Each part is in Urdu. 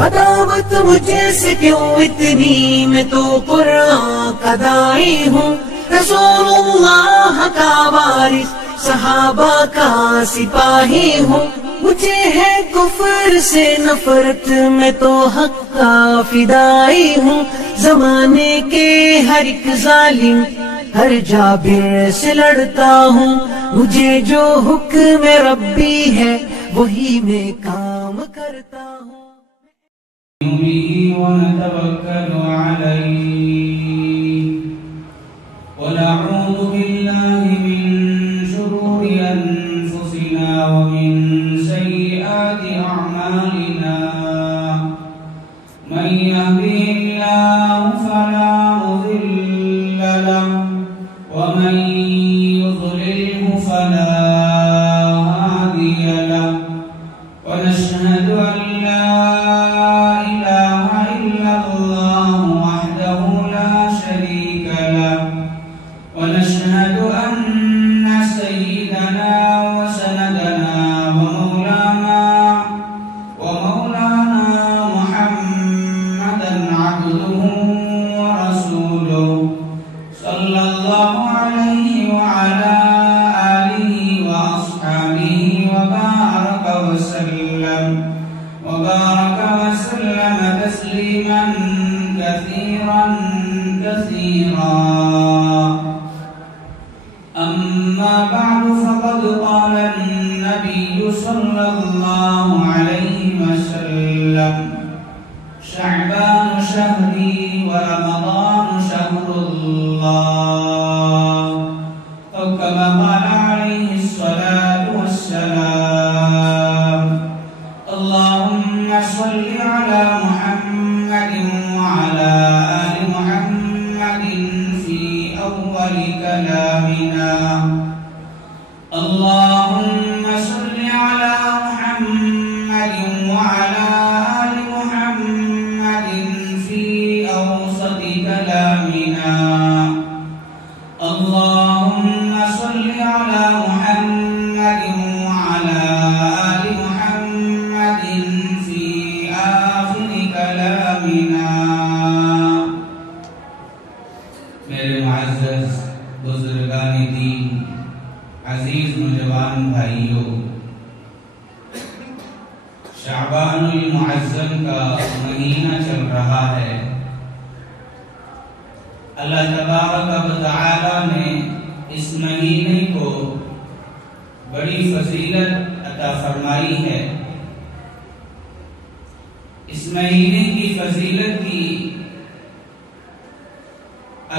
عداوت مجھے سے کیوں اتنی، میں تو قرآن کا داعی ہوں، رسول اللہ کا وارث، صحابہ کا سپاہی ہوں، مجھے ہے کفر سے نفرت، میں تو حق کا فدائی ہوں، زمانے کے ہر ایک ظالم ہر جابر سے لڑتا ہوں، مجھے جو حکم ربی ہے وہی میں کام کرتا ہوں۔ ونتوكل عليه ونعوذ بالله من شرور أنفسنا ومن سيئات أعمالنا، من يهده الله فلا مضل له ومن يضلله فلا هادي له، ونشهد أن لا ونشهد أن سيدنا وسندنا ومولانا محمدا عبده ورسوله، صلى الله عليه وعلى آله وأصحابه وبارك وسلم تسليما كثيرا كثيرا. أما بعد، فقد قال النبي صلى الله عليه وسلم: شعبان شهري ورمضان شهر الله، أو كما قال عليه الصلاة والسلام. اللهم صل على محمد وعلى آل محمد في أول كلامنا. اللهم صل على محمد وعلى آل محمد في أوسط كلامنا. اللهم صل على محمد وعلى آل محمد في آخر كلامنا. میرے معزز بزرگان دین، عزیز نوجوان بھائیوں، شعبان المعظم کا مہینہ چل رہا ہے۔ اللہ تبارک و تعالی نے اس مہینے کو بڑی فضیلت عطا فرمائی ہے۔ اس مہینے کی فضیلت کی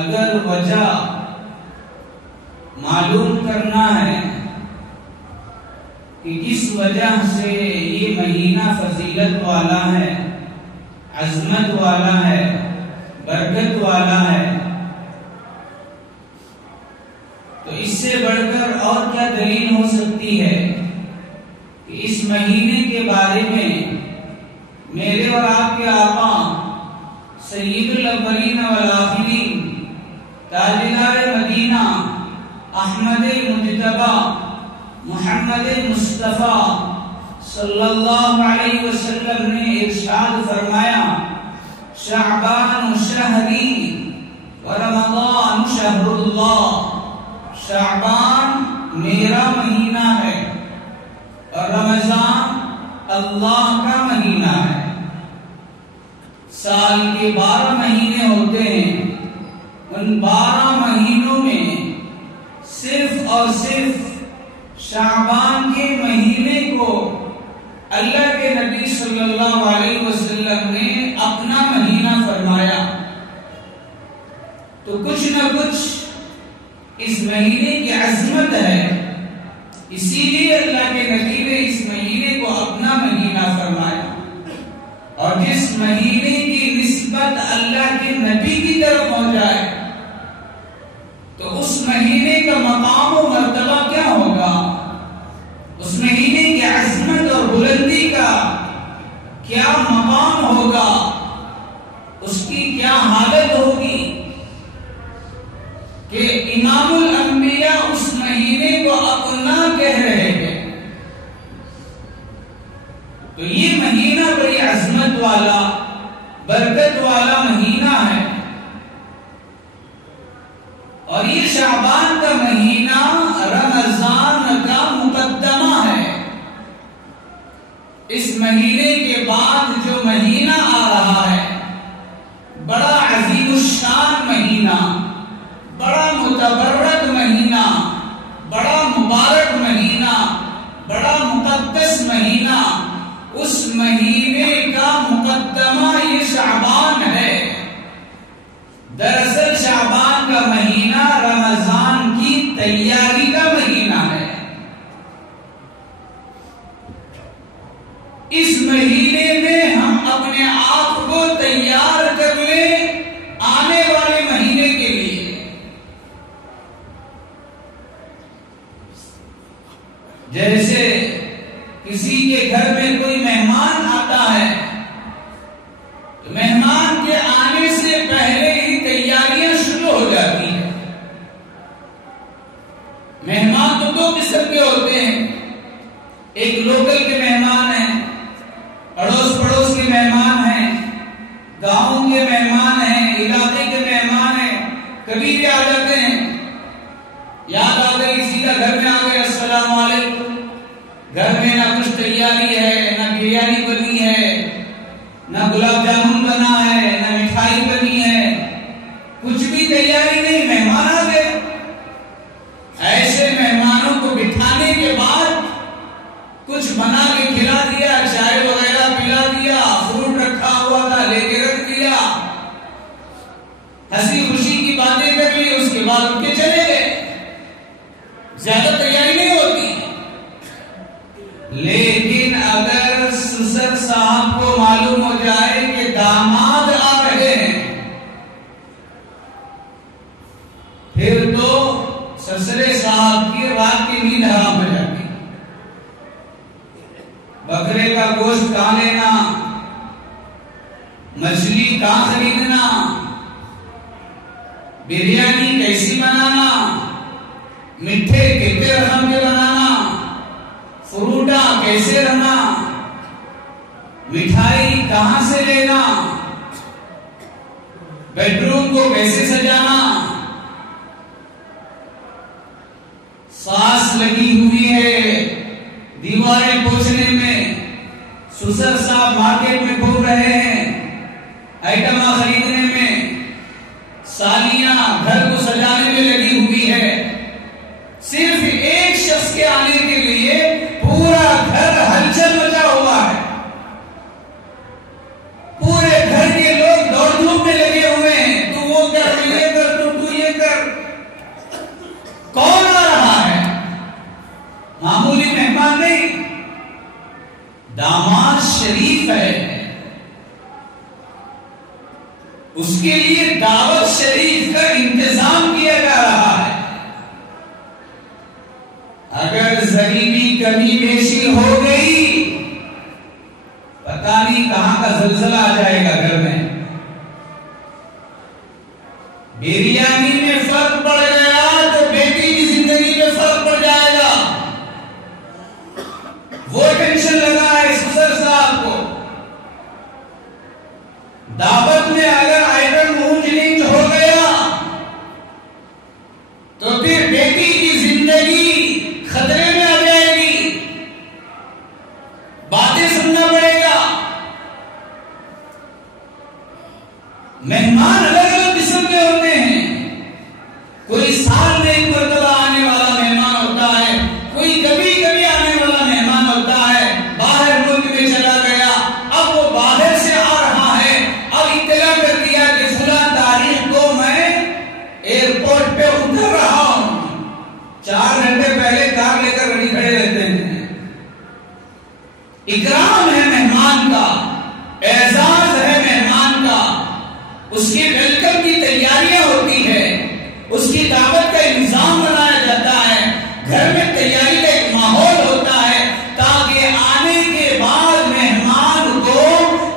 اگر وجہ معلوم کرنا ہے کہ کس وجہ سے یہ مہینہ فضیلت والا ہے، عظمت والا ہے، برکت والا ہے، تو اس سے بڑھ کر اور کیا دلیل ہو سکتی ہے کہ اس مہینے کے بارے میں میرے اور آپ کے آقا سید الاولین والآخرین، تاجدار مدینہ احمد مجتبی محمد مصطفیٰ صلی اللہ علیہ وسلم نے ارشاد فرمایا: شعبان شہری ورمضان شہر اللہ. شعبان میرا مہینہ ہے اور رمضان اللہ کا مہینہ ہے. سال کے 12 مہینے ہوتے ہیں، ان 12 مہینوں میں صرف اور صرف شعبان کے مہینے کو اللہ کے نبی صلی اللہ علیہ وسلم نے اپنا مہینہ فرمایا. تو کچھ نہ کچھ اس مہینے کی عظمت ہے، اسی لیے اللہ کے نبی نے اس مہینے کو اپنا مہینہ فرمایا. اور جس مہینے کی نسبت اللہ کے نبی کی طرف ہو جائے تو اس مہینے کا مقام و مرتبہ کیا ہوگا، اس مہینے کی عظمت اور بلندی کا کیا مقام ہوگا، اس کی کیا حالت ہوگی کہ امام الانبیاء اس مہینے کو اپنا کہہ رہے ہیں. تو یہ مہینہ بڑی عظمت والا برکت والا مہینہ ہے، اور یہ شعبان کا مہینہ رمضان کا مقدمہ ہے۔ اس مہینے کے بعد جو مہینہ آ رہا ہے بڑا عظیم الشان مہینہ، بڑا متبرک مہینہ، بڑا مبارک مہینہ، بڑا مقدس مہینہ، اس مہینے کا مقدمہ یہ شعبان ہے۔ دراصل شعبان کا مہینہ رمضان کی تیاری کا مہینہ ہے۔ اس مہینے میں ہم اپنے آپ کو تیار کر لیں آنے والے مہینے کے لیے۔ جیسے کسی کے گھر میں کوئی مہمان آتا ہے تو مہمان کے آنے سے پہلے ہی تیاریاں شروع ہو جاتی ہیں۔ مہمان تو دو قسم کے ہوتے ہیں، ایک لوکل کے مہمان ہیں، اڑوس پڑوس کے مہمان ہیں، گاؤں کے مہمان ہیں، علاقے کے مہمان ہیں، کبھی بھی آ جاتے ہیں، یاد آ گئی سیدھا گھر میں آ گئے، السلام علیکم۔ گھر میں نہ کچھ تیاری ہے، نہ بریانی بنی ہے، نہ گلاب جامن بنا ہے، نہ مٹھائی بنی ہے، کچھ بھی تیاری نہیں، مہمان آ گئے۔ ایسے مہمانوں کو بٹھانے کے بعد کچھ بنا کے کھلا دیا، چائے وغیرہ پلا دیا، فروٹ رکھا ہوا تھا لے کے رکھ دیا، ہنسی خوشی کی باتیں کر لی، اس کے بعد اٹھ کے چلے گئے۔ زیادہ تیاری نہیں ہوتی۔ لیکن اگر سسر صاحب کو معلوم ہو جائے کہ داماد آ رہے ہیں، پھر تو سسرے صاحب کی رات کی نیند حرام ہو جاتی۔ بکرے کا گوشت کہاں لینا، مچھلی کہاں خریدنا، بریانی کیسی بنانا، میٹھے کتنے رقم کے بنانا، فروٹا کیسے رہنا، مٹھائی کہاں سے لینا، بیڈ روم کو کیسے سجانا، ساس لگی ہوئی ہے دیواریں پوچھنے میں، سسر صاحب مارکیٹ میں گھوم رہے ہیں آئٹماں خریدنے میں، سالیاں گھر کو سجانے میں لگی ہوئی ہے۔ صرف ایک شخص کے آنے کے لیے پورا گھر ہلچل مچا ہوا ہے، پورے گھر کے لوگ دوڑ دھوپ میں لگے ہوئے ہیں، تو وہ کر، تو یہ کر، تو یہ کر۔ کون آ رہا ہے؟ معمولی مہمان نہیں، داماد شریف ہے، اس کے لیے دعوت شریف کا انتظام کیا جا رہا ہے۔ اگر ذریعی کمی بیشی ہو گئی پتہ نہیں کہاں کا زلزلہ آ جائے گا گھر میں۔ بریانی میں فرق پڑ گیا تو بیٹی کی زندگی میں فرق پڑ جائے گا۔ وہ ٹینشن لگا ہے سسر صاحب کو۔ دعوت میں اگر آئٹم اونچ نیچ ہو گیا تو پھر بیٹی کی زندگی خطرے میں آ جائے گی، باتیں سننا پڑے گا۔ مہمان الگ الگ قسم کے ہوتے ہیں، کوئی سال میں ایک مرتبہ آنے والا مہمان ہوتا ہے، کوئی کبھی کبھی آنے والا مہمان ہوتا ہے، باہر ملک میں چلا گیا، اب وہ باہر سے آ رہا ہے، اب اطلاع کر دیا کہ فلاں تاریخ کو میں ایئرپورٹ پہ اتر رہا ہوں، 4 گھنٹے پہلے کار لے کر ریڈی کھڑے رہتے ہیں۔ اکرام ہے مہمان کا، اعزاز ہے مہمان کا، اس کی ویلکم کی تیاریاں ہوتی ہے، اس کی دعوت کا انتظام بنایا جاتا ہے، گھر میں تیاری کا ایک ماحول ہوتا ہے تاکہ آنے کے بعد مہمان کو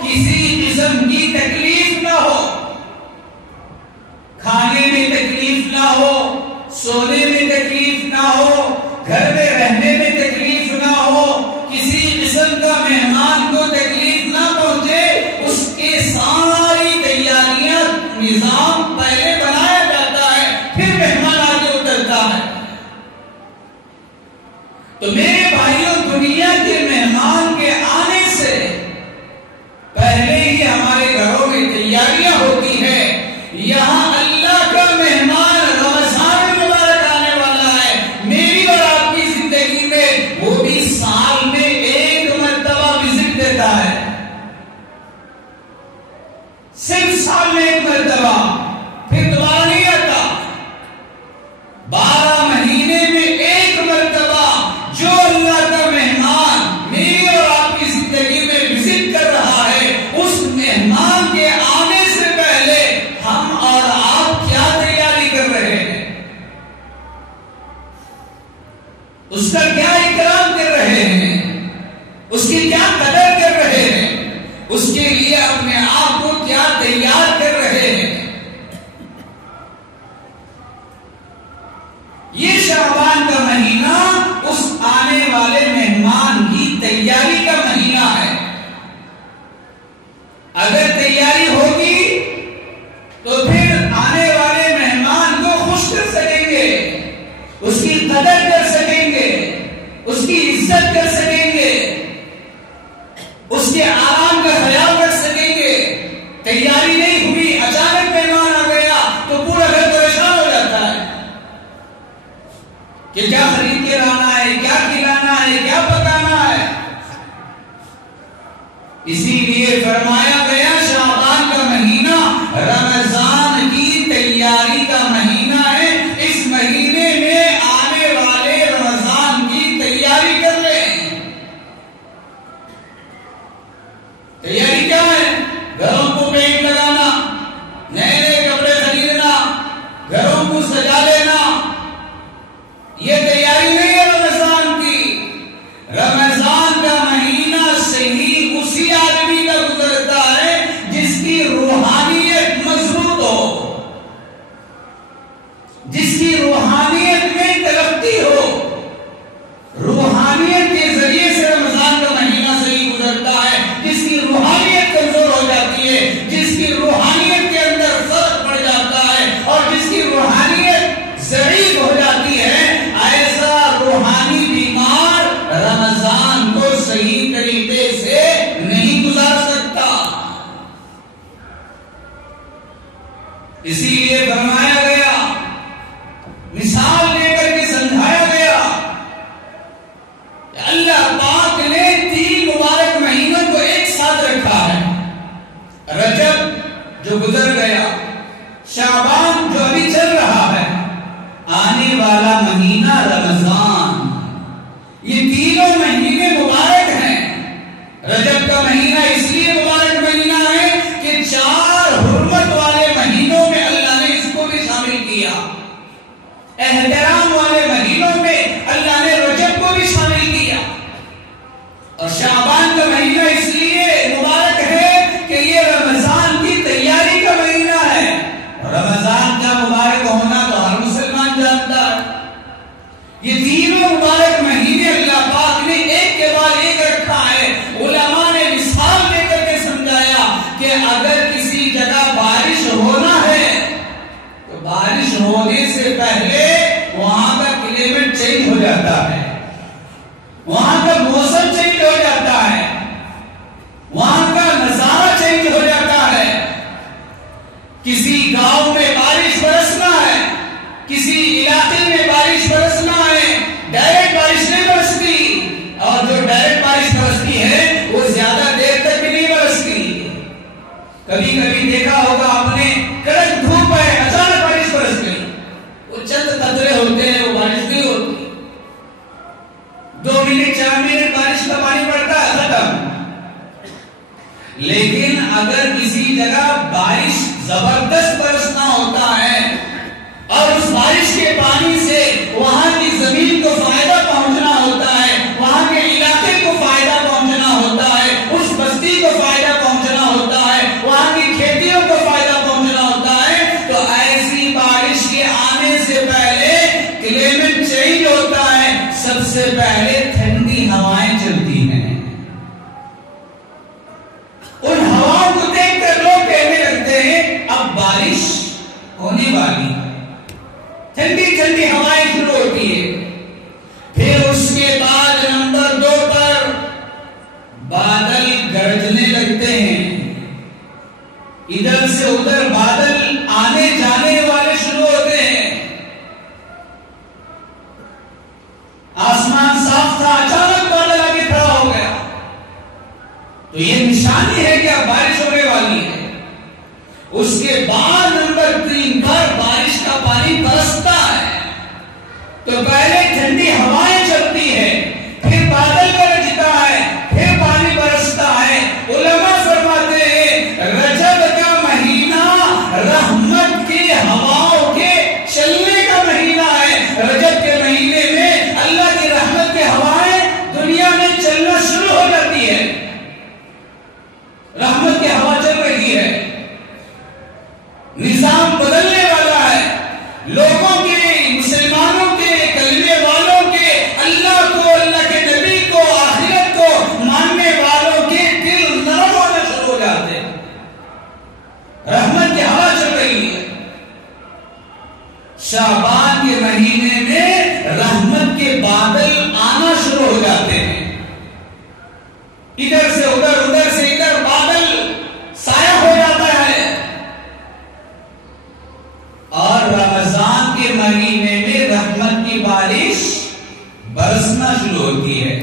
کسی قسم کی تکلیف نہ ہو، کھانے میں تکلیف نہ ہو، سونے میں تکلیف نہ ہو، گھر میں رہنے میں تکلیف نہ ہو، کسی قسم کا مہمان کو تکلیف نہ پہنچے، اس کے ساتھ سال میں ایک مرتبہ، پھر دوبارہ نہیں آتا، 12 مہینے میں ایک مرتبہ جو اللہ کا مہمان میری اور آپ کی زندگی میں وزٹ کر رہا ہے، اس مہمان کے آنے سے پہلے ہم اور آپ کیا تیاری کر رہے ہیں، اس کا کیا اکرام کر رہے ہیں، اس کی کیا قدر کر رہے ہیں، اس کے لیے اپنے آپ کو کیا تیار کر رہے ہیں۔ یہ شعبان کا مہینہ اس آنے والے مہمان کی تیاری کا مہینہ ہے۔ اگر تیاری ہوگی تو پھر آنے والے مہمان کو خوش کر سکیں گے، اس کی قدر کر سکیں گے، اس کی عزت کر سکیں گے، اس کے آرام کا خیال رکھ سکیں گے۔ تیاری نہیں ہوئی، اچانک مہمان آ گیا تو پورا گھر پریشان ہو جاتا ہے کہ کیا خرید کے لانا ہے، کیا کھلانا ہے، کیا پکانا ہے۔ اسی لیے فرمایا گیا شعبان کا مہینہ رمضان کی تیاری کا مہینہ ہے، اس مہینے میں آنے والے رمضان کی تیاری کر لیں۔ تیاری کیا ہے؟ گھروں کو پینٹ لگانا، نئے نئے کپڑے خریدنا، گھروں کو سجا لینا، یہ تیاری نہیں ہے رمضان کی۔ رمضان کا مہینہ صحیح اسی آدمی کا گزرتا ہے جس کی روحانیت مضبوط ہو، جس کی روحانیت میں ترقی ہو۔ روحانیت کے ذریعے سے رمضان کا مہینہ صحیح گزرتا ہے۔ جس کی روحانیت کمزور ہو جاتی ہے، جس کی روحانیت کے اندر فرق پڑ جاتا ہے، اور جس کی روحانیت ضعیف ہو جاتی ہے، ایسا روحانی بیمار رمضان کو صحیح طریقے سے نہیں گزار سکتا۔ اسی لیے فرمایا گیا، مثال دے کر کے سمجھایا گیا کہ اللہ پاک نے 3 مبارک مہینوں کو ایک ساتھ رکھا ہے۔ رجب جو گزر گیا، شعبان جو ابھی چل رہا ہے، آنے والا مہینہ رمضان، یہ تینوں مہینے مبارک ہیں۔ رجب کا مہینہ اس لیے مبارک مہینہ ہے کہ 4 حرمت والے مہینوں میں اللہ نے اس کو بھی شامل کیا، احترام والے مہینوں میں اللہ نے رجب کو بھی شامل کیا، اور شعبان کا مہینہ اس لیے مبارک ہے کہ یہ رمضان کی تیاری کا مہینہ ہے۔ رمضان کا مبارک ہونا تو ہر مسلمان جانتا ہے۔ یہ تینوں مبارک مہینے اللہ پاک نے ایک کے بعد ایک رکھا ہے۔ علماء نے مثال دے کر کے سمجھایا کہ اگر کسی جگہ بارش ہونا ہے تو بارش ہونے سے پہلے وہاں کا کلائمیٹ چینج ہو جاتا ہے، وہاں کا موسم چینج ہو جاتا ہے، وہاں کا نظارہ چینج ہو جاتا ہے۔ کسی گاؤں میں بارش برسنا ہے، کسی علاقے میں بارش برسنا ہے، ڈائریکٹ بارش نہیں برستی، اور جو ڈائریکٹ بارش برستی ہے وہ زیادہ دیر تک بھی نہیں برستی۔ کبھی کبھی دیکھا ہوگا آپ نے، کڑک دھوپ ہے، اچانک بارش برس گئی، وہ چند قطرے ہوتے ہیں، وہ بارش نہیں ہوتی۔ 2 منٹ 4 منٹ بارش کا پانی پڑتا ہے، ختم۔ لیکن اگر کسی جگہ بارش زبردست برسنا ہوتا ہے اور اس بارش کے پانی سے وہاں کی زمین کو فائدہ پہنچنا ہوتا ہے، وہاں کے علاقے کو فائدہ پہنچنا ہوتا ہے، اس بستی کو فائدہ پہنچنا ہوتا ہے، وہاں کی کھیتیوں کو فائدہ پہنچنا ہوتا ہے، تو ایسی بارش کے آنے سے پہلے کلائمیٹ چینج ہوتا ہے۔ سب سے پہلے ٹھنڈی ہوائیں چلتی ہیں، ان ہواؤں کو دیکھ کر لوگ کہنے لگتے ہیں اب بارش ہونے والی، ٹھنڈی ٹھنڈی ہوائیں شروع ہوتی ہے۔ پھر اس کے بعد نمبر 2 پر بادل گرجنے لگتے ہیں، ادھر سے ادھر بادل آنے جانے والے شروع ہوتے ہیں۔ آسمان صاف تھا، اچانک بادل آگے کھڑا ہو گیا، تو یہ نشانی ہے کہ اب بارش ہونے والی ہے۔ اس کے بعد نمبر 3 پر بارش کا پانی برستا ہے. تو پہلے ٹھنڈی ہوائیں چلتی ہے، پھر بادل گرجتا ہے، پھر پانی برستا ہے. علماء فرماتے ہیں رجب کا مہینہ رحمت کی ہواؤں کے چلنے کا مہینہ ہے. رجب کے مہینے میں اللہ کی رحمت کی ہوائیں دنیا میں چلنا شروع ہو جاتی ہے. رحمت کی ہوا چل رہی ہے، نظام بدلنے والا ہے. لوگوں کے، مسلمانوں کے، کلمے والوں کے، اللہ کو، اللہ کے نبی کو، آخرت کو ماننے والوں کے دل نرم ہونا شروع ہو جاتے ہیں. رحمت کی ہوا چل رہی ہے. شعبان کے مہینے میں رحمت کے بادل آنا شروع ہو جاتے ہیں. ادھر سے ادھر، ادھر سے ادھر بادل سایہ ہو جاتا ہے. اور رمضان کے مہینے میں رحمت کی بارش برسنا شروع ہوتی ہے.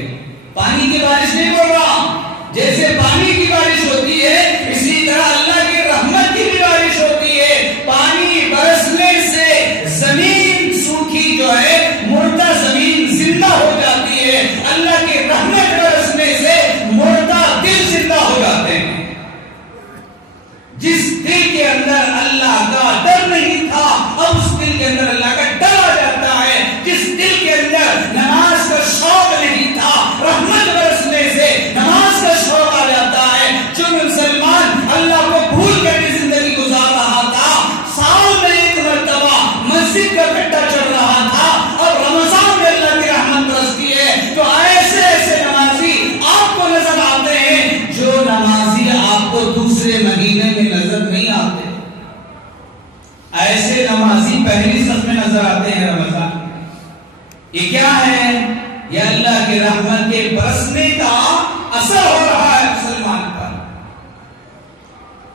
پانی کی بارش نہیں بول رہا، جیسے پانی کی بارش ہوتی ہے اسی طرح اللہ کی رحمت کی بھی بارش ہوتی ہے. پانی برسنے سے زمین سوکھی جو ہے، مردہ زمین زندہ ہو جاتی ہے. اللہ کی رحمت برسنے سے مردہ دل زندہ ہو جاتے ہیں. جس دل کے اندر اللہ کا ڈر نہیں تھا، اب اس دل کے اندر اللہ کا ڈر آ جاتا ہے. جس دل کے اندر نماز کا شوق نہیں تھا، رحمت برسنے سے نماز کا شوق آ جاتا ہے. جو مسلمان اللہ کو بھول کر کے زندگی گزار رہا تھا، سال میں ایک مرتبہ مسجد کا گھٹا چڑھ رہا تھا، اب رمضان میں اللہ کی رحمت برستی ہے تو ایسے ایسے نمازی آپ کو نظر آتے ہیں جو نمازی آپ کو دوسرے مہینے میں نظر نہیں آتے. ایسے نمازی پہلی صف میں نظر آتے ہیں رمضان. یہ کیا ہے؟ یہ اللہ کی رحمت کے برسنے کا اثر ہو رہا ہے مسلمان پر.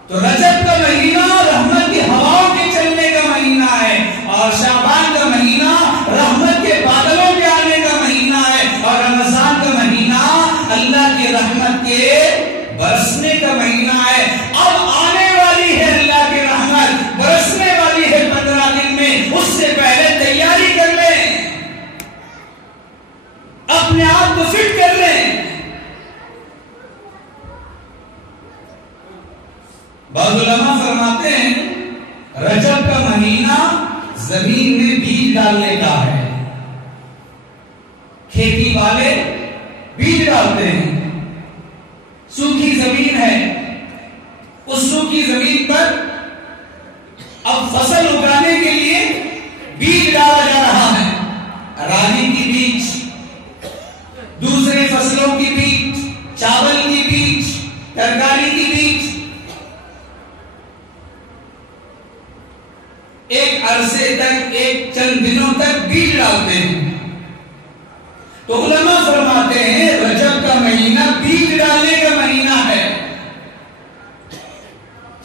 تو رجب کا مہینہ رحمت کی ہواؤں کے چلنے کا مہینہ ہے، اور شعبان کا مہینہ رحمت کے بادلوں کے آنے کا مہینہ ہے، اور رمضان کا مہینہ اللہ کی رحمت کے برسنے کا مہینہ ہے. اب آنے والی ہے اللہ کی رحمت، برسنے والی ہے 15 دن میں. اس سے پہلے تیاری کر لیں، اپنے آپ کو فٹ کر لیں. بعض علماء فرماتے ہیں رجب کا مہینہ زمین میں بیج ڈالنے کا ہے. کھیتی والے بیج ڈالتے ہیں. سوکھی زمین ہے، اس سوکھی زمین پر اب فصل اگانے کے لیے بیج ڈالا جا رہا ہے. رائی کی بیج، دوسرے فصلوں کی بیج، چاول کی بیج، ترکاری کی بیج. ایک عرصے تک، ایک چند دنوں تک بیج ڈالتے ہیں. تو علماء فرماتے ہیں رجب کا مہینہ بیج ڈالنے کا مہینہ ہے.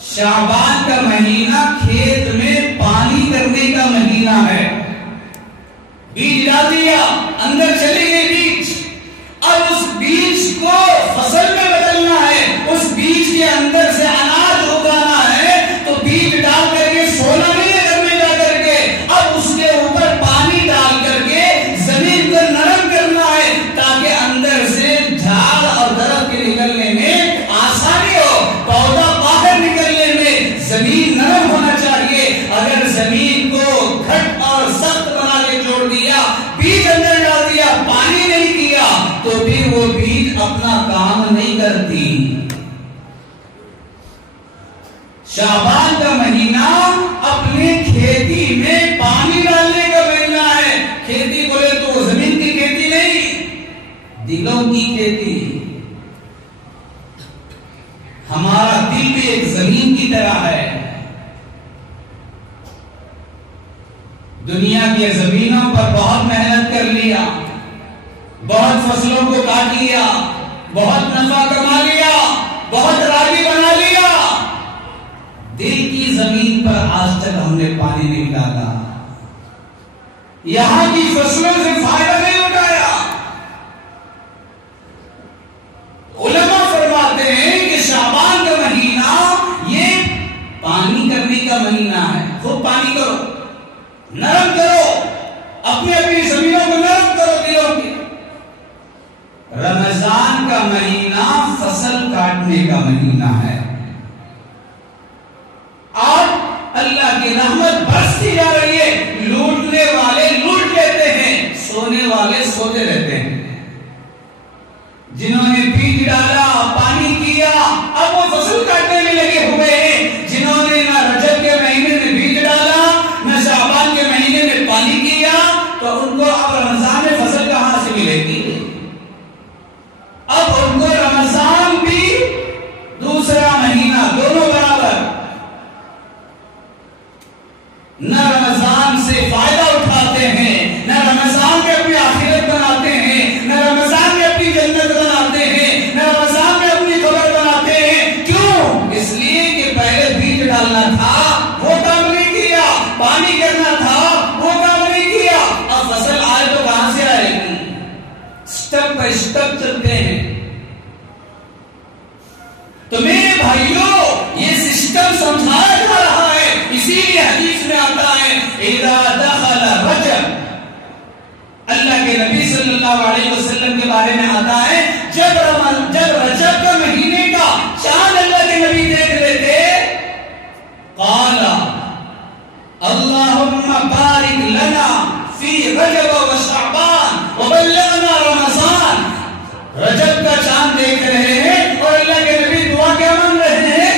شعبان کا مہینہ کھیت میں پانی کرنے کا مہینہ ہے. بیج ڈال دیا، اندر چلے گئے بیج. اب اس بیج کو فصل میں بدلنا ہے، اس بیج کے اندر سے اناج اگانا ہے. تو بیج ڈال کر کے 16 مہینے کرنے جا کر کے اب اس کے اوپر پانی ڈال کر کے زمین کو نرم کرنا ہے تاکہ اندر سے جھاڑ اور درخت کے نکلنے میں آسانی ہو. پودا باہر نکلنے میں زمین نرم ہونا چاہیے. اگر زمین کو گھٹ اور سخت بنا کے چھوڑ دیا، بیج اندر ڈال دیا، پانی نہیں دیا، تو پھر وہ بیج اپنا کام نہیں کرتی. شعبان کا مہینہ اپنے کھیتی میں پانی ڈالنے کا مہینہ ہے. کھیتی بولے تو زمین کی کھیتی نہیں، دلوں کی کھیتی. ہمارا دل بھی ایک زمین کی طرح ہے. دنیا کی زمینوں پر بہت محنت کر لیا، بہت فصلوں کو کاٹ لیا، بہت نفع کما لیا، بہت راضی بنا لیا. دل کی زمین پر آج تک ہم نے پانی نہیں ڈالا، یہاں کی فصلوں سے فائدہ نہیں اٹھایا. علماء فرماتے ہیں کہ شعبان کا مہینہ یہ پانی نرم کرو، اپنی زمینوں کو نرم کرو دلوں کی۔ رمضان کا مہینہ فصل کاٹنے کا مہینہ ہے۔ آپ اللہ کی رحمت برستی جا رہی ہے، لوٹنے والے لوٹ لیتے ہیں، سونے والے سوتے رہتے ہیں۔ جنہوں نے بیج ڈالا، پانی کیا، اب وہ فصل کاٹنے میں لگے ہوئے ہیں۔ جنہوں نے نہ رجب کے مہینے میں بیج ڈالا، نہ شعبان کے مہینے میں پانی کیا، تو ان کو اب رمضان میں فصل کہاں سے ملے گی؟ اب ان کو رمضان بھی دوسرا مہینہ دونوں برابر، نہ رمضان سے فائدہ اٹھاتے ہیں، نہ رمضان میں اپنی آخرت بناتے ہیں، نہ رمضان میں اپنی جنت بناتے ہیں، نہ رمضان میں اپنی قبر بناتے ہیں۔ کیوں؟ اس لیے کہ پہلے بیج ڈالنا تھا، وہ کام نہیں کیا، پانی کرنا تھا، وہ کام نہیں کیا، اب فصل آئے تو کہاں سے آئے گی؟ سٹیپ بائی سٹیپ چلتے ہیں۔ تو میرے بھائیوں، یہ سسٹم سمجھایا جا رہا ہے، اسی لیے حدیث میں آتا ہے اذا دخل رجب، اللہ کے نبی صلی اللہ علیہ وسلم کے بارے میں آتا ہے جب رجب کا مہینے کا چاند اللہ کے نبی دیکھ لیتے، قال اللہم بارک لنا فی رجب و شعبان وبلغنا رمضان۔ رجب کا چاند دیکھ رہے ہیں اور اللہ کے نبی دعا کیا مانگ رہے ہیں؟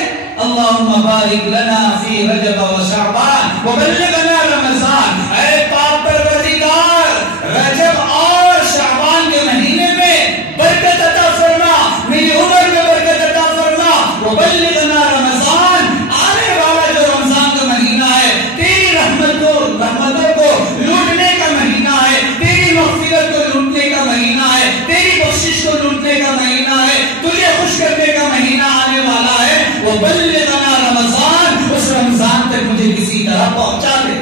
اللہم بارک لنا فی رجب و شعبان وبلغنا رمضان۔ اے پاک پروردگار، رجب اور شعبان کے مہینے میں برکت عطا فرما، میری عمر میں برکت عطا فرما، وبلغنا رمضان، آنے والا جو رمضان کا مہینہ ہے تیری رحمتوں کو لوٹنے کا مہینہ ہے، تیری مغفرت کو لوٹنے کا مہینہ ہے، تیری بخشش کو لوٹنے کا مہینہ ہے، تجھے خوش کرنے کا مہینہ آنے والا ہے، وبلغنا رمضان، اس رمضان تک مجھے کسی طرح پہنچا دے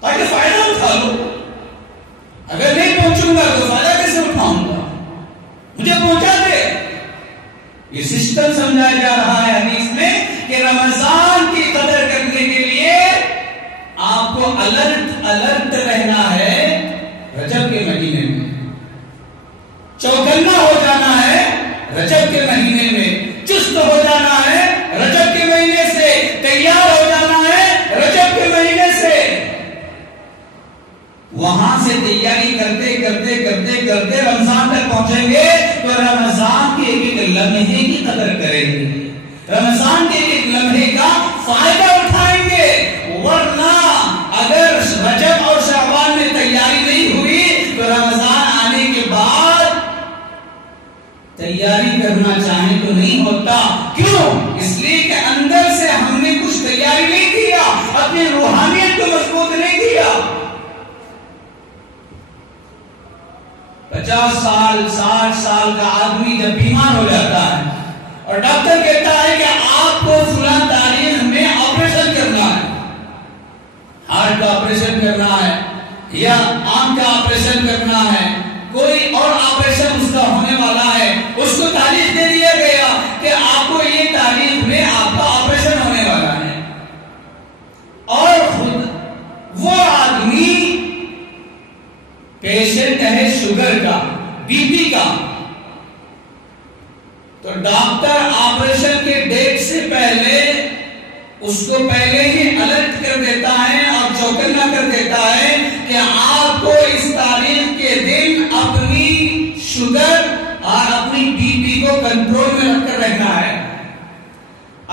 تاکہ فائدہ اٹھا لو۔ اگر نہیں پہنچوں گا تو فائدہ کیسے اٹھاؤں گا؟ مجھے پہنچا دے۔ یہ سسٹم سمجھایا جا رہا ہے حدیث میں کہ رمضان کی قدر کرنے کے لیے آپ کو الرٹ رہنا ہے رجب کے مہینے میں، چوکنا ہو جانا ہے رجب کے مہینے میں، چست ہو جانا ہے رجب کے مہینے سے، تیار ہو جانا ہے رجب کے مہینے سے۔ وہاں سے تیاری کرتے کرتے کرتے کرتے رمضان تک پہنچیں گے تو رمضان کے ایک لمحے کی قدر کریں گے، رمضان کے ایک لمحے کا فائدہ اٹھائیں گے۔ ورنہ اگر رجب اور شعبان میں تیاری نہیں ہوئی تو رمضان آنے کے بعد تیاری کرنا چاہیں تو نہیں ہوتا۔ کیوں؟ اس لیے کہ اندر سے ہم نے کچھ تیاری نہیں کیا، اپنی روحانیت کو مضبوط نہیں کیا۔ 50 سال 60 سال کا آدمی جب بیمار ہو جاتا ہے اور ڈاکٹر کہتا ہے کہ آپ کو فلاں تاریخ میں آپریشن کرنا ہے، ہارٹ کا آپریشن کرنا ہے یا آنکھ کا آپریشن کرنا ہے، کوئی اور آپریشن اس کا ہونے والا ہے، اس کو تاریخ دے دیا گیا کہ آپ کو یہ تاریخ میں آپ کا آپریشن ہونے والا ہے، اور خود وہ آدمی پیشنٹ ہے شوگر کا، بی پی کا، تو ڈاکٹر آپریشن کے ڈیٹ سے پہلے اس کو پہلے ہی الرٹ کر دیتا ہے اور چوکنا کر دیتا ہے کہ آپ کو اس تاریخ کے دن اپنی شوگر اور اپنی بی پی کو کنٹرول میں رکھ کر رہنا ہے۔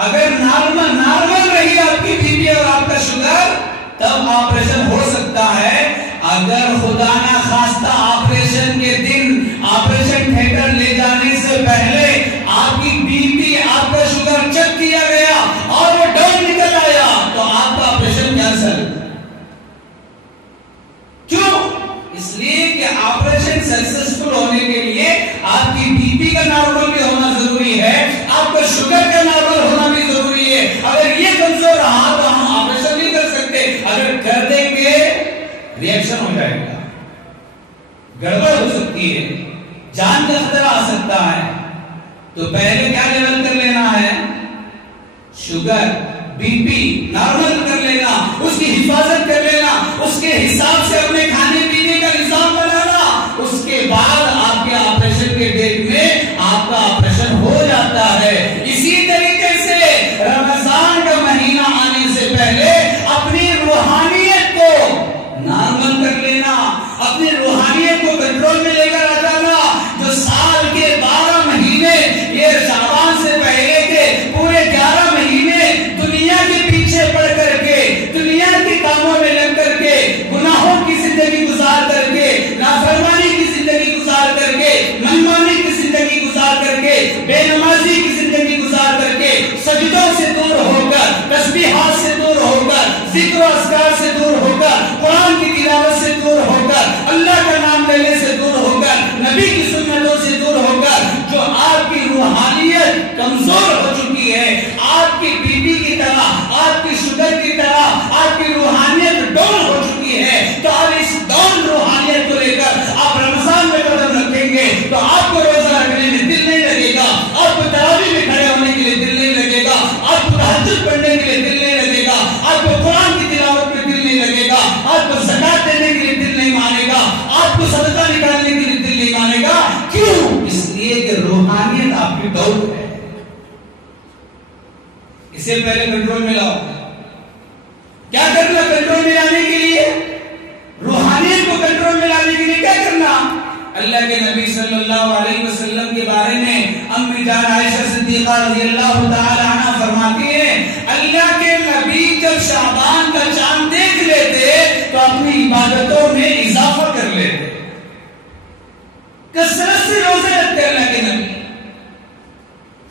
اگر نارمل رہی آپ کی بی پی اور آپ کا شوگر تب آپریشن ہو سکتا ہے، اگر خدا نہ خواستہ آپریشن کے دن آپریشن تھیٹر لے جانے سے پہلے آپ کی بی پی آپ کا شوگر چیک کیا گیا اور وہ ڈاؤن نکل آیا تو آپ کا آپریشن کینسل۔ کیوں؟ اس لیے کہ آپریشن سکسیسفل ہونے کے لیے آپ کی بی پی کا نارمل بھی ہونا ضروری ہے، آپ کا شوگر کا نارمل ہونا بھی ضروری ہے۔ اگر یہ کمزور رہا تو ہم آپریشن نہیں کر سکتے، اگر کر دیں گے ریئیکشن ہو جائے گا، گڑبڑ ہو سکتی ہے، جان کا خطرہ آ سکتا ہے۔ تو پہلے کیا لیول کر لینا ہے؟ شوگر، بی پی نارمل کر لینا، اس کی حفاظت کر لینا، اس کے حساب سے اپنے کھانے پینے کا نظام بنانا، اس کے بعد آپ کے آپریشن کے ڈیٹ میں آپ کا آپریشن ہو جاتا ہے۔ اسی طریقے سے رمضان کا مہینہ آنے سے پہلے اپنی روحانیت کو نارمل کر لینا، اپنی روحانیت کو کنٹرول میں لے کر آ جانا۔ جو سال کے 12 مہینے یہ شعبان سے پہلے کے پورے 11 مہینے دنیا کے پیچھے پڑ کر کے، دنیا کے کاموں میں لگ کر کے، گناہوں کی زندگی گزار کر کے، نافرمانی کی زندگی گزار کر کے، منمانی کی زندگی گزار کر کے، بے نمازی کی زندگی گزار کر کے، سجدوں سے دور ہو کر، تسبیحات سے دور ہو کر، ذکر و اذکار سے دور ہو کر، قرآن کی تلاوت سے دور ہو کر، اللہ کا نام لینے سے دور ہو کر، نبی کی سنتوں سے دور ہو کر، جو آپ کی روحانیت کمزور ہو چکی ہے، آپ کی بی پی کی طرح، آپ کی شوگر کی طرح آپ کی روحانیت ڈاؤن ہو چکی ہے، تو آپ اس ڈاؤن روحانیت کو لے کر آپ رمضان میں قدم رکھیں گے تو آپ کو روزہ رکھنے میں دل نہیں لگے گا، آپ کو تراویح میں کھڑے ہونے کے لیے دل نہیں لگے گا، آپ کو تہجد پڑھنے کے لیے دل نہیں لگے گا، آپ کو قرآن کی تلاوت میں دل نہیں لگے گا، آپ کو زکات دینے کے لیے دل نہیں مانے گا، آپ کو صدقہ نکالنے کے لیے دل نہیں مانے گا۔ کیوں؟ اس لیے کہ روحانیت آپ کی ڈاؤن ہے۔ اسے پہلے کنٹرول میں لاؤ۔ کیا کرنا کنٹرول میں لانے کے لیے؟ روحانیت کو کنٹرول میں لانے کے لیے کیا کرنا؟ اللہ کے نبی صلی اللہ علیہ وسلم کے بارے میں امی جان عائشہ صدیقہ رضی اللہ تعالی عنہ فرماتی ہیں، اللہ کے نبی جب شعبان کا چاند دیکھ لیتے تو اپنی عبادتوں میں اضافہ کر لیتے، کثرت سے روزے رکھتے اللہ کے نبی۔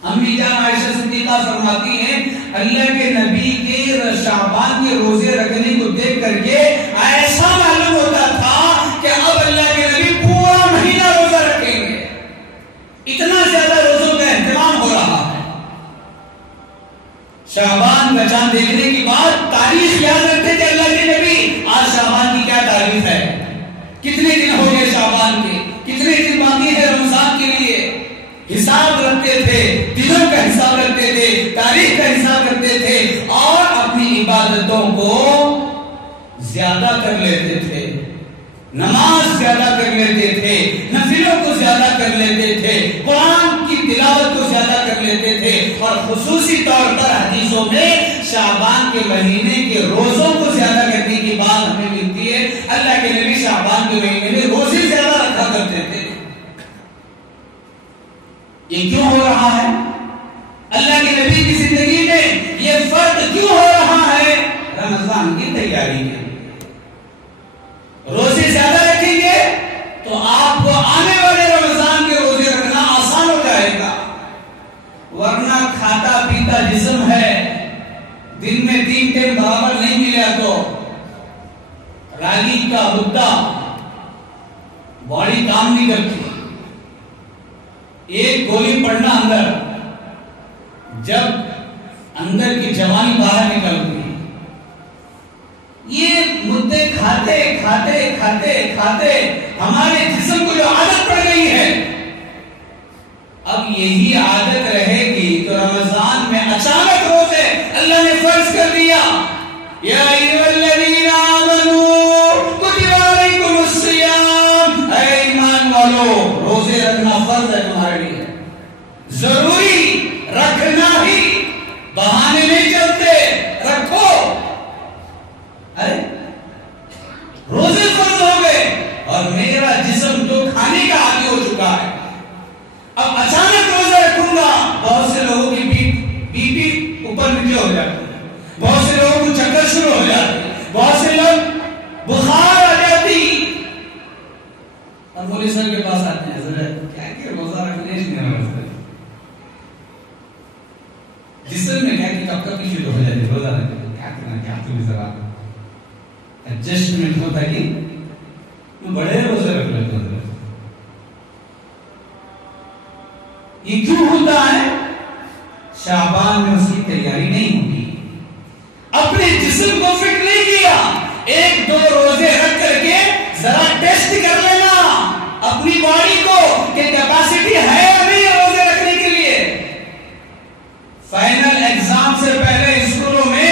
امی جان عائشہ صدیقہ فرماتی ہیں، اللہ کے نبی کے شعبان کے روزے رکھنے کو دیکھ کر کے ایسا معلوم ہوتا تھا کہ اب اللہ کے نبی پورا مہینہ روزہ رکھیں گے، اتنا زیادہ روزوں کا اہتمام ہو رہا ہے۔ شعبان کا چاند دیکھنے کے بعد تاریخ یاد رکھتے تھے اللہ کے نبی، آج شعبان کی کیا تاریخ ہے، کتنے دن ہو گئے شعبان کے، کتنے دن باقی ہے رمضان کے لیے، حساب رکھتے تھے، دنوں کا حساب رکھتے تھے، تاریخ کا حساب رکھتے تھے، اور اپنی عبادتوں کو زیادہ کر لیتے تھے، نماز زیادہ کر لیتے تھے، نفلوں کو زیادہ کر لیتے تھے، قرآن کی تلاوت کو زیادہ کر لیتے تھے، اور خصوصی طور پر حدیثوں میں شعبان کے مہینے کے روزوں کو زیادہ کرنے کی بات ہمیں ملتی ہے۔ اللہ کے نبی شعبان کے مہینے میں روزے زیادہ رکھا کرتے تھے۔ یہ کیوں ہو رہا ہے؟ اللہ کے نبی کی زندگی میں یہ فرق کیوں ہو رہا ہے؟ رمضان کی تیاری میں روزے زیادہ رکھیں گے تو آپ کو آنے والے رمضان کے روزے رکھنا آسان ہو جائے گا، ورنہ کھاتا پیتا جسم ہے، دن میں 3 ٹائم برابر نہیں ملا تو راگی کا مدعا، باڈی کام نہیں کرتی، ایک گولی پڑنا اندر، جب اندر کی جوانی باہر نکلتی، یہ مدے کھاتے کھاتے کھاتے کھاتے ہمارے جسم کو جو عادت پڑ گئی ہے، اب یہی عادت رہے گی تو رمضان میں اچانک روزے اللہ نے فرض کر دیا، یا ایھا الذین آمنوا کتب علیکم الصیام، اے ایمان والو روزے رکھنا فرض ہے تمہارے لیے، ضروری رکھنا ہی، بہانے نہیں چلتے، رکھو۔ ارے روزے فرض ہو گئے اور میرا جسم تو کھانے کا عادی ہو چکا ہے، اب اچانک روزہ رکھوں گا، بہت سے لوگوں کی بی پی اوپر نیچے ہو جاتی ہے، بہت سے لوگوں کو چکر شروع ہو جاتی، بہت سے لوگ بخار آ جاتی، اور مولوی صاحب کے پاس آتے ہیں، حضرت کیا کہ روزہ رکھنے سے نہیں روزہ جسم میں کیا کہ کب کب کی شروع ہو جاتی روزہ رکھنے، کیا کرنا، کیا تو بھی ذرا ایڈجسٹمنٹ ہوتا ہے کہ بڑے روزے رکھ لیتے ہیں۔ یہ کیوں ہوتا ہے؟ شعبان میں اس کی تیاری نہیں ہوتی، اپنے جسم کو فٹ نہیں کیا، 1-2 روزے رکھ کر کے ذرا ٹیسٹ کر لینا اپنی باڈی کو کہ کیپیسٹی ہے یا نہیں روزے رکھنے کے لیے۔ فائنل ایگزام سے پہلے اسکولوں میں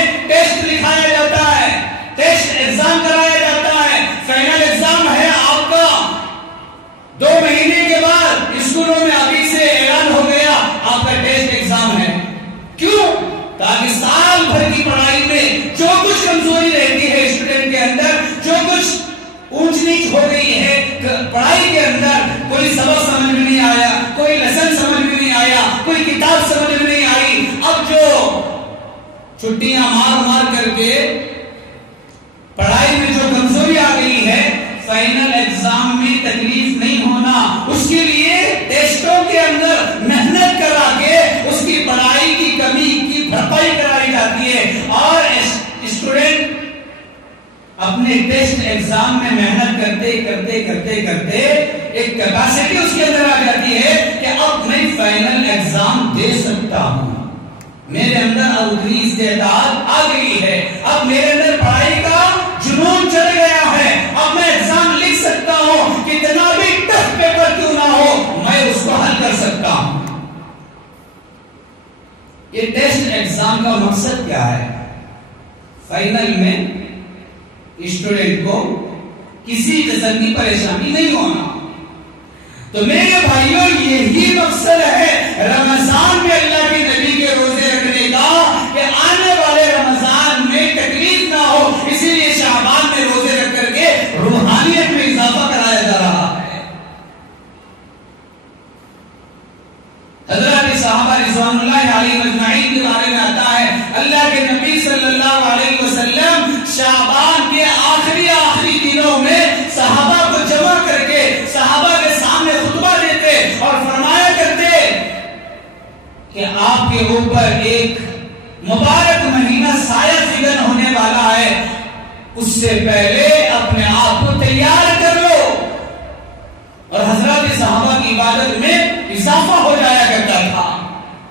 چھٹیاں مار مار کر کے پڑھائی میں جو کمزوری آ گئی ہے، فائنل ایگزام میں تکلیف نہیں ہونا، اس کے لیے ٹیسٹوں کے اندر محنت کرا کے اس کی پڑھائی کی کمی کی بھرپائی کرائی جاتی ہے، اور اسٹوڈنٹ اپنے ٹیسٹ ایگزام میں محنت کرتے کرتے کرتے کرتے ایک کیپیسٹی اس کے اندر آ جاتی ہے کہ اب میں فائنل ایگزام دے سکتا ہوں، میرے اندر اب اتنی استعداد آ گئی ہے، اب میرے اندر پڑھائی کا جنون چڑھ گیا ہے، اب میں ایگزام لکھ سکتا ہوں، کتنا بھی ٹف پیپر کیوں نہ ہو میں اس کو حل کر سکتا ہوں۔ یہ ٹیسٹ ایگزام کا مقصد کیا ہے؟ فائنل میں اسٹوڈنٹ کو کسی قسم کی پریشانی نہیں ہونا۔ تو میرے بھائیوں یہی مقصد ہے رمضان میں اللہ کے نبی کے روزے رکھنے کا، کہ آنے والے رمضان میں تکلیف نہ ہو، اسی لیے شعبان میں روزے رکھ کر کے روحانیت میں اضافہ کرایا جا رہا ہے۔ حضرات صحابہ رضوان اللہ علیہم اجمعین کے بارے میں آتا ہے اللہ کے نبی صلی اللہ علیہ وسلم شعبان کے آخری دنوں میں صحابہ کو جمع کر کے صحابہ کے سامنے خطبہ دیتے اور فرمایا کرتے کہ آپ کے اوپر ایک مبارک مہینہ سایہ فگن ہونے والا ہے، اس سے پہلے اپنے آپ کو تیار کر لو۔ اور حضرات صحابہ کی عبادت میں اضافہ ہو جایا کرتا تھا،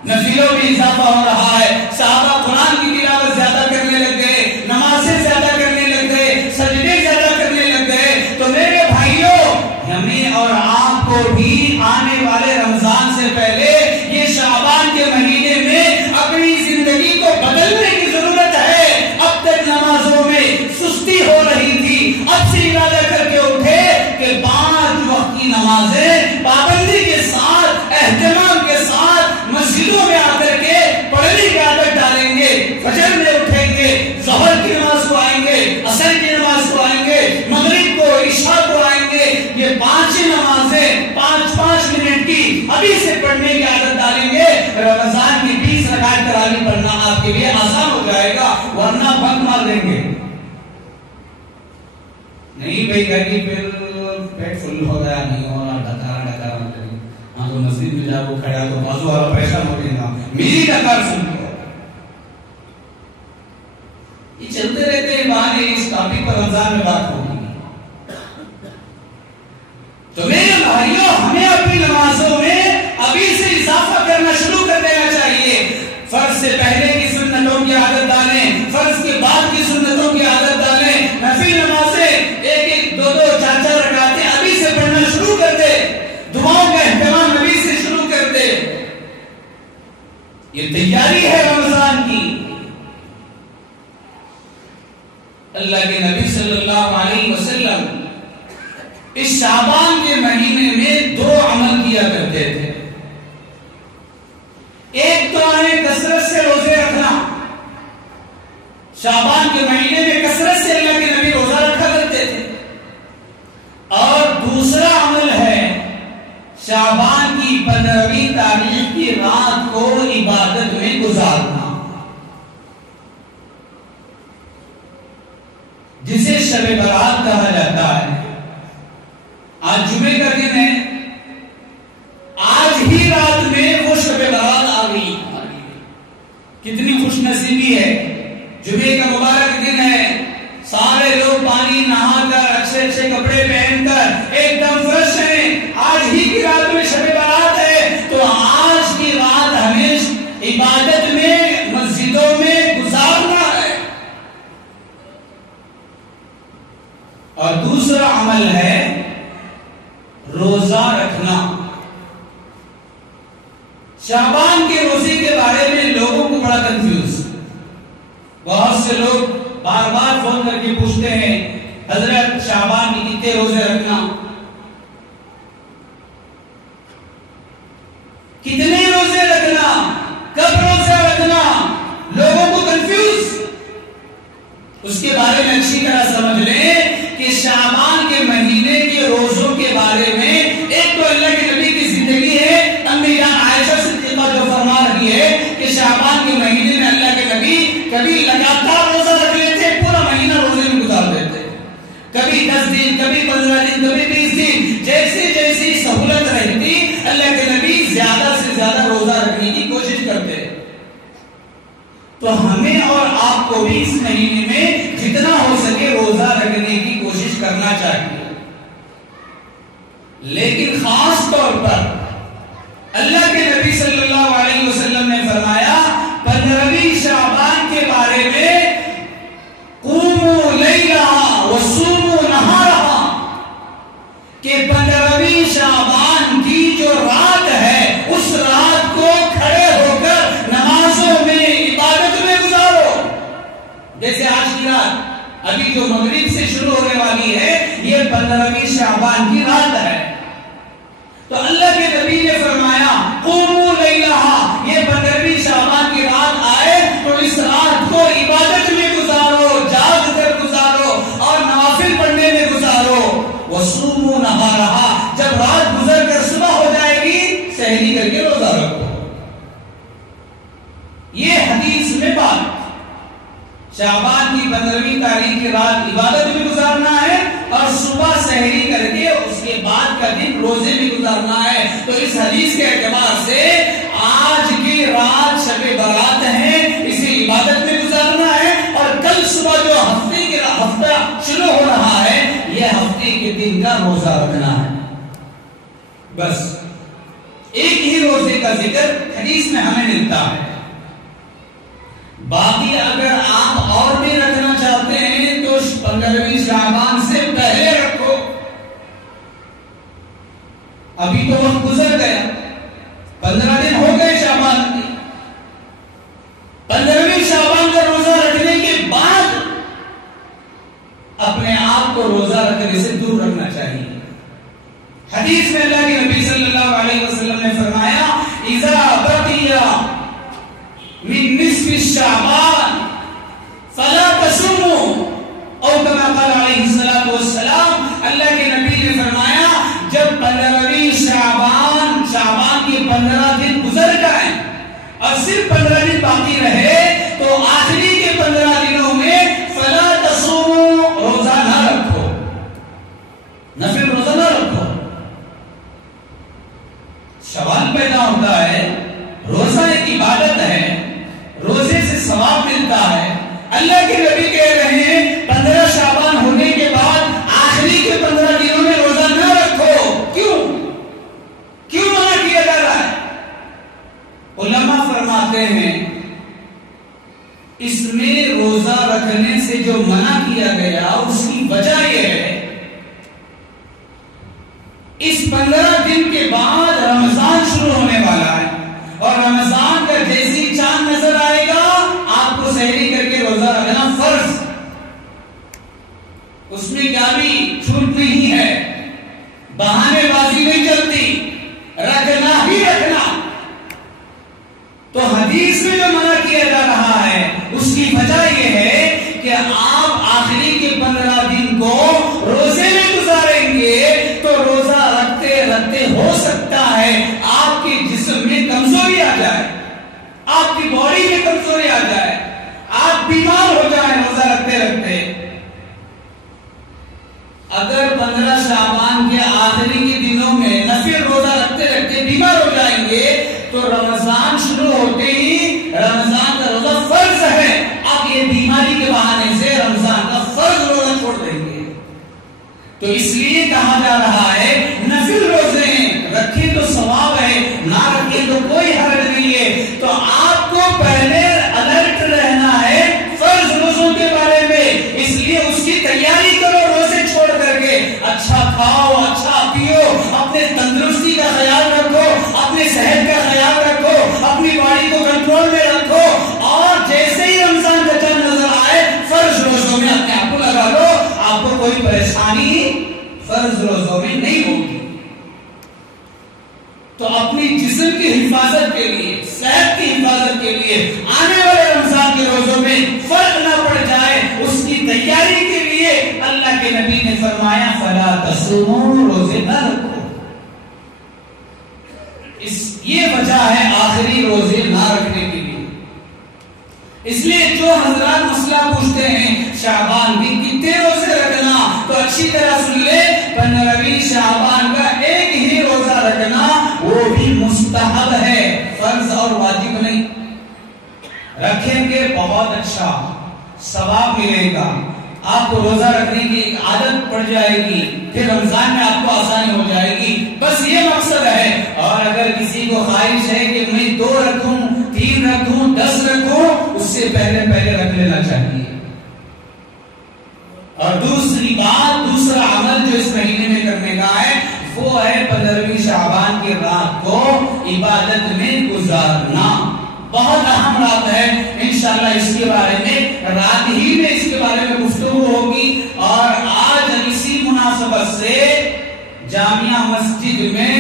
نفلوں میں اضافہ ہو رہا ہے، صحابہ قرآن کی تلاوت زیادہ کرنے لگ گئے، نمازیں زیادہ کرنے لگ گئے، سجدے زیادہ کرنے لگ گئے۔ تو میرے بھائیوں ہمیں اور آپ کو بھی آنے والے رمضان سے پہلے یہ شعبان کے مہینے میں اپنی زندگی کو بدلنے کی ضرورت ہے۔ اب تک نمازوں میں سستی ہو رہی تھی، اب سے ارادہ کر کے اٹھے کہ 5 وقت کی نمازیں پابندی کے ساتھ اہتمام کے ساتھ مسجدوں میں آ کر کے پڑھنے کی عادت ڈالیں گے، فجر میں اٹھیں گے، ظہر کی نماز کو آئیں گے، عصر کی نماز کو آئیں گے، مغرب کو، عشاء کو آئیں گے۔ یہ 5 نمازیں 5 منٹ کی ابھی سے پڑھنے کی عادت ڈالیں گے، رمضان کی 20 رکعت تراویح پڑھنا آپ کے لیے آسان ہو جائے گا، ورنہ بند مار دیں گے۔ نہیں بھائی گھر کی پھر پیٹ فل ہو گیا، نہیں ہو رہا، ڈکارا ہاں تو مسجد میں جا کو کھڑا تو بازو والا پریشان ہو گیا، میری ڈکار سن لو۔ یہ چلتے رہتے ہیں بہانے، اس ٹاپک پر رمضان میں بات ہوگی۔ تو میرے بھائیوں ہمیں اپنی نمازوں میں ابھی سے اضافہ کرنا شروع کر دینا چاہیے۔ فرض سے پہلے کی سنتوں کی عادت ڈالیں، فرض کے بعد کی سنتوں کی عادت ڈالیں، نفل نمازیں 1-1 2-2 4-4 رکعتیں ابھی سے پڑھنا شروع کر دے، دعاؤں کا اہتمام ابھی سے شروع کر دے۔ یہ تیاری ہے رمضان کی۔ اللہ کے نبی صلی اللہ علیہ وسلم اس شعبان کے مہینے میں 2 عمل کیا کرتے تھے۔ ایک تو ہے کثرت سے روزے رکھنا، شعبان کے مہینے میں کثرت سے اللہ کے نبی روزہ رکھا کرتے تھے، اور دوسرا عمل ہے شعبان کی 15ویں تاریخ کی رات کو عبادت میں گزارنا، جسے شب برات کہا جاتا ہے۔ آج جمعے کا دن ہے، آج ہی رات میں وہ شب برات آ گئی، کتنی خوش نصیبی ہے۔ جمعے کا مبارک دن ہے، سارے لوگ پانی نہا کر اچھے اچھے کپڑے پہن کر ایک دم فرش ہیں، آج ہی کی رات میں شب برات ہے، تو آج کی رات ہمیں عبادت میں مسجدوں میں گزارنا ہے۔ اور دوسرا عمل ہے روزہ رکھنا۔ شعبان کے روزے کے بارے میں لوگوں کو بڑا کنفیوز، بہت سے لوگ بار بار فون کر کے پوچھتے ہیں حضرت شعبان کے کتنے روزے رکھنا، کتنے روزے رکھنا، کب روزہ رکھنا، لوگوں کو کنفیوز۔ اس کے بارے میں اچھی طرح سمجھ لیں کہ شعبان کے مہینے کے روزوں کے بارے میں ایک تو اللہ کے نبی کی زندگی ہے، امی جان عائشہ صدیقہ جو فرما رہی ہے کہ شعبان کے مہینے میں اللہ کے نبی کبھی لگاتار روزہ رکھ لیتے، پورا مہینہ روزے میں گزار دیتے، کبھی 10 دن، کبھی 15 دن، کبھی 20 دن، جیسی جیسی سہولت رہتی اللہ کے نبی زیادہ سے زیادہ روزہ رکھنے کی کوشش کرتے۔ تو ہمیں اور آپ کو بھی اس مہینے میں جتنا ہو سکے روزہ رکھنے کی کوشش کرنا چاہیے، لیکن خاص طور پر اللہ کے نبی صلی اللہ علیہ وسلم نے فرمایا 15ویں شعبان کے بارے میں قوموا لیلہا وصوموا نہارہا، کہ 15ویں شعبان کی جو رات ہے اس رات کو کھڑے ہو کر نمازوں میں عبادت میں گزارو۔ جیسے آج کی رات ابھی جو مغرب سے شروع ہونے والی ہے یہ 15ویں شعبان کی رات ہے، تو اللہ کے نبی نے فرمایا قوموا لیلہا، یہ 15ویں شعبان کی رات آئے تو اس رات کو عبادت میں گزارو، جاگ کر گزارو اور نوافل پڑھنے میں گزارو۔ وصوموا نہارہا، جب رات گزر کر صبح ہو جائے گی سحری کر کے روزہ رکھو۔ یہ حدیث میں بات شعبان کی 15ویں تاریخ کی رات عبادت میں گزارنا ہے اور صبح سحری کر کے اس کے بعد کا دن روزے میں گزارنا ہے۔ تو اس حدیث کے اعتبار سے آج کی رات شب برات ہے، اسے عبادت میں گزارنا ہے، اور کل صبح جو ہفتہ شروع ہو رہا ہے یہ ہفتے کے دن کا روزہ رکھنا ہے۔ بس ایک ہی روزے کا ذکر حدیث میں ہمیں ملتا ہے، باقی اگر آپ اور بھی رکھنا چاہتے ہیں تو 15ویں شعبان سے پہلے رکھو۔ ابھی تو وقت گزر گیا، 15 دن ہو گئے شعبان کے، 15ویں شعبان کا روزہ رکھنے کے بعد اپنے آپ کو روزہ رکھنے سے دور رکھنا چاہیے۔ حدیث میں اللہ کے نبی صلی اللہ علیہ وسلم نے فرمایا اذا بقی من نصف شعبان فلا تصوموا، او کما قال علیہ الصلوۃ والسلام، اللہ کے نبی نے فرمایا جب 15ویں شعبان کے 15 دن گزر جائیں اور صرف 15 دن باقی رہے تو آخری کے 15 دنوں میں فلا تصوموا، روزہ نہ رکھو، نفل روزہ نہ رکھو۔ سوال پیدا ہوتا ہے روزہ ایک عبادت ہے، روزے سے ثواب ملتا ہے، اللہ کے نبی کہہ رہے ہیں 15 شعبان ہونے کے بعد آخری کے 15 دنوں میں روزہ نہ رکھو، کیوں منع کیا جا رہا ہے؟ علماء فرماتے ہیں اس میں روزہ رکھنے سے جو منع کیا گیا اس کی وجہ یہ ہے اس 15 دن کے بعد رمضان شروع ہونے والا ہے، اور رمضان کا جیسی چاند نظر آئے گا آپ کو سحری کر کے روزہ رکھنا فرض، اس میں کیا بھی چھوٹ نہیں ہے، بہانے بازی نہیں چلتی، رکھنا ہی رکھنا۔ تو حدیث میں جو منع کیا جا رہا ہے اس کی وجہ یہ ہے کہ آپ آخری کے 15 دن کو روزے میں گزاریں گے تو روزہ رکھتے رکھتے ہو سکتا ہے آپ کے جسم میں کمزوری آ جائے، آپ کی باڈی میں کمزوری آ جائے، آپ بیمار ہو جائیں روزہ رکھتے رکھتے۔ اگر 15 شعبان کے آخری کے دنوں میں نفل روزہ رکھتے رکھتے بیمار ہو جائیں گے تو رمضان شروع ہوتے ہی رمضان کا روزہ فرض ہے، اب یہ بیماری کے بہانے سے رمضان کا فرض روزہ چھوڑ دیں گے۔ تو اس لیے کہا جا رہا ہے نفل روزے ہیں، رکھے تو ثواب ہے، نہ رکھے تو کوئی حرج نہیں ہے۔ تو آپ کو پہلے الرٹ رہنا ہے فرض روزوں کے بارے میں، اس لیے اس کی تیاری کرو، روزے چھوڑ کر کے اچھا کھاؤ، اچھا پیو، اپنے تندرستی کا خیال رکھو، اپنے صحت کا خیال رکھو، اپنی باڈی کو کنٹرول میں رکھو، اور جیسے ہی رمضان کا چاند نظر آئے فرض روزوں میں اپنے آپ کو لگا لو، آپ کو کوئی پریشانی فرض روزوں میں نہیں ہوگی۔ تو اپنی جسم کی حفاظت کے لیے، صحت کی حفاظت کے لیے آنے والے رمضان کے روزوں میں فرق نہ پڑ جائے اس کی تیاری کے لیے اللہ کے نبی نے فرمایا فلا تصوموا، روزے نہ رکھو۔ یہ وجہ ہے آخری روزے نہ رکھنے کے لیے۔ اس لیے جو حضرات مسئلہ پوچھتے ہیں شعبان کی کتنے روزے رکھنا، تو اچھی طرح سن لے، 15ویں شعبان کا ایک ہی روزہ رکھنا وہ بھی مستحب ہے، فرض اور واجب نہیں۔ رکھیں گے بہت اچھا ثواب ملے گا، آپ کو روزہ رکھنے کی ایک عادت پڑ جائے گی، پھر رمضان میں آپ کو آسانی ہو جائے گی، بس یہ مقصد ہے۔ اور اگر کسی کو خواہش ہے کہ میں 2 رکھوں، 3 رکھوں، 10 رکھوں، اس سے پہلے رکھ لینا چاہیے۔ اور دوسری بات، دوسرا عمل جو اس مہینے میں کرنے کا ہے وہ ہے 15ویں شعبان کی رات کو عبادت میں گزارنا۔ بہت اہم رات ہے، انشاءاللہ اس کے بارے میں رات ہی میں اس کے بارے میں گفتگو ہوگی۔ اور آج اسی مناسبت سے جامعہ مسجد میں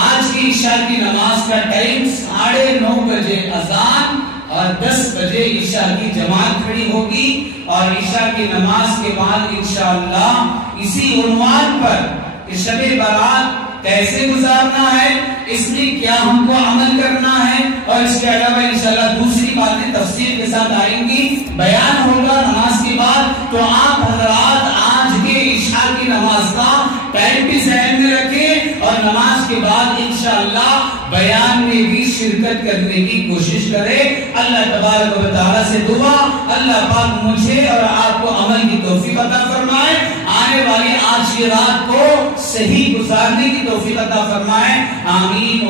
آج کی عشاء کی نماز کا ٹائم 9:30 بجے اذان اور 10 بجے عشاء کی جماعت کھڑی ہوگی، اور عشاء کی نماز کے بعد انشاءاللہ اسی عنوان پر کہ شب برات کیسے گزارنا ہے، اس میں کیا ہم کو عمل کرنا ہے، اور اس کے علاوہ انشاءاللہ دوسری باتیں تفصیل کے ساتھ آئیں گی، بیان ہوگا نماز کے بعد۔ تو آپ حضرات آج کے عشاء کی نماز کا ٹائم بھی ذہن میں رکھیں، اور نماز کے بعد انشاءاللہ بیان میں بھی شرکت کرنے کی کوشش کریں۔ اللہ تبارک و تعالیٰ سے دعا، اللہ پاک مجھے اور آپ کو عمل کی توفیق عطا فرمائے، آنے والی آج کی رات کو صحیح گزارنے کی توفیق عطا فرمائے، آمین۔